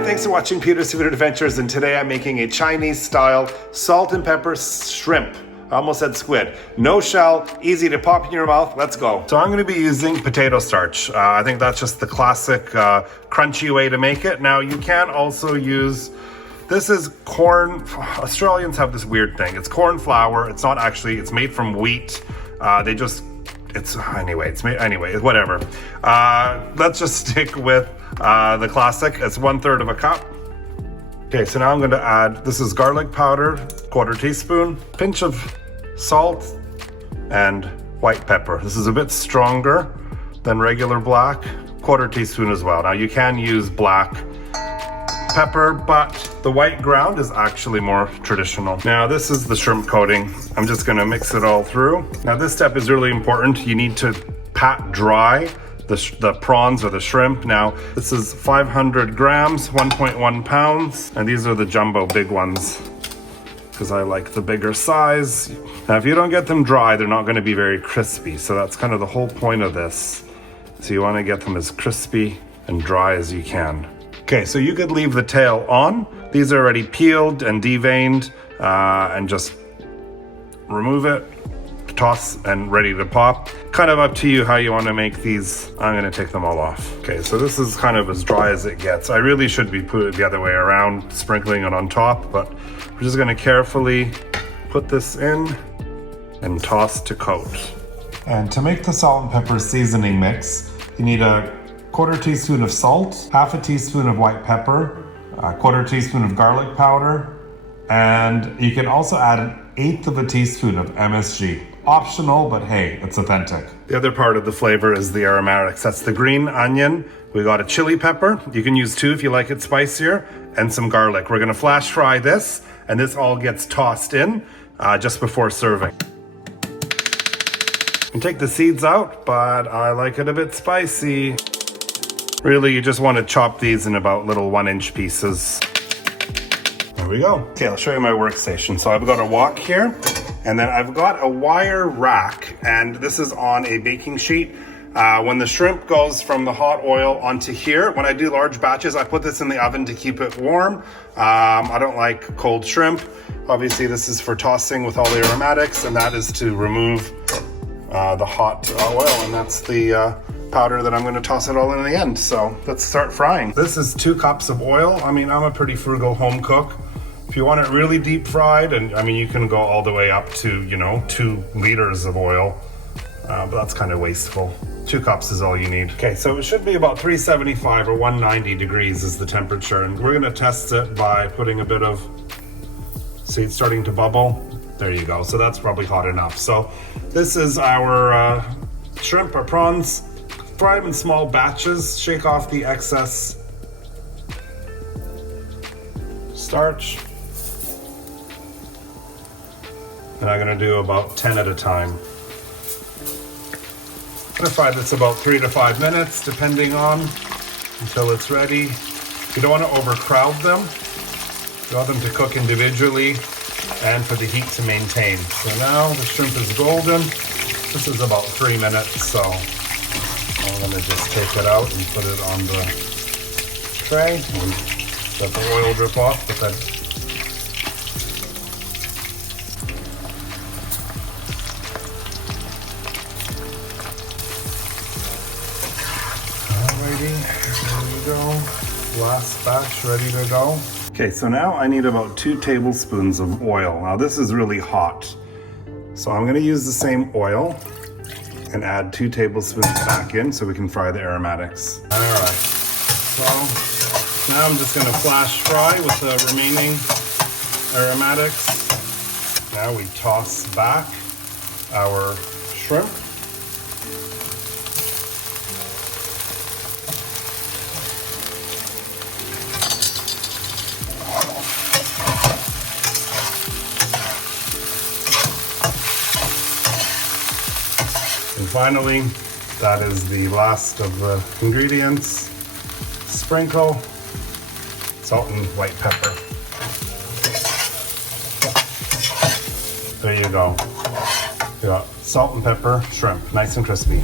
Hi, thanks for watching Peter's Food Adventures, and today I'm making a Chinese style salt and pepper shrimp. I almost said squid. No shell, easy to pop in your mouth. Let's go. So I'm going to be using potato starch. I think that's just the classic crunchy way to make it. Now you can also use, this is corn. Australians have this weird thing. It's corn flour. It's not actually, it's made from wheat. Anyway, whatever. Let's just stick with the classic. It's 1/3 of a cup. Okay, so now I'm going to add, this is garlic powder, 1/4 teaspoon, pinch of salt, and white pepper. This is a bit stronger than regular black, 1/4 teaspoon as well. Now you can use black pepper, but the white ground is actually more traditional. Now this is the shrimp coating. I'm just gonna mix it all through. Now this step is really important. You need to pat dry the prawns or the shrimp. Now this is 500 grams, 1.1 pounds, and these are the jumbo big ones because I like the bigger size. Now if you don't get them dry, they're not gonna be very crispy. So that's kind of the whole point of this. So you wanna get them as crispy and dry as you can. Okay, so you could leave the tail on. These are already peeled and deveined, and just remove it, toss, and ready to pop. Kind of up to you how you want to make these. I'm gonna take them all off. Okay, so this is kind of as dry as it gets. I really should be putting it the other way around, sprinkling it on top, but we're just gonna carefully put this in and toss to coat. And to make the salt and pepper seasoning mix, you need a 1/4 teaspoon of salt, 1/2 teaspoon of white pepper, 1/4 teaspoon of garlic powder, and you can also add 1/8 teaspoon of MSG. Optional, but hey, it's authentic. The other part of the flavor is the aromatics. That's the green onion. We got a chili pepper. You can use 2 if you like it spicier, and some garlic. We're gonna flash fry this, and this all gets tossed in just before serving. You can take the seeds out, but I like it a bit spicy. Really, you just want to chop these in about little 1-inch pieces. There we go. Okay, I'll show you my workstation. So I've got a wok here, and then I've got a wire rack, and this is on a baking sheet. When the shrimp goes from the hot oil onto here, when I do large batches, I put this in the oven to keep it warm. I don't like cold shrimp. Obviously, this is for tossing with all the aromatics, and that is to remove the hot oil, and that's the powder that I'm going to toss it all in the end. So let's start frying. This is 2 cups of oil. I mean, I'm a pretty frugal home cook. If you want it really deep fried, and I mean, you can go all the way up to, 2 liters of oil, but that's kind of wasteful. 2 cups is all you need. Okay, so it should be about 375 or 190 degrees is the temperature, and we're going to test it by putting a bit of, see it's starting to bubble. There you go. So that's probably hot enough. So this is our shrimp or prawns. Fry them in small batches, shake off the excess starch. And I'm gonna do about 10 at a time. I'm gonna fry this about 3 to 5 minutes, depending on, until it's ready. You don't wanna overcrowd them. You want them to cook individually and for the heat to maintain. So now the shrimp is golden. This is about 3 minutes, so I'm gonna just take it out and put it on the tray and let the oil drip off. But then alrighty, there we go. Last batch ready to go. Okay, so now I need about 2 tablespoons of oil. Now this is really hot, so I'm gonna use the same oil and add 2 tablespoons back in so we can fry the aromatics. All right, so now I'm just gonna flash fry with the remaining aromatics. Now we toss back our shrimp. And finally, that is the last of the ingredients. Sprinkle salt and white pepper. There you go. You got salt and pepper shrimp, nice and crispy.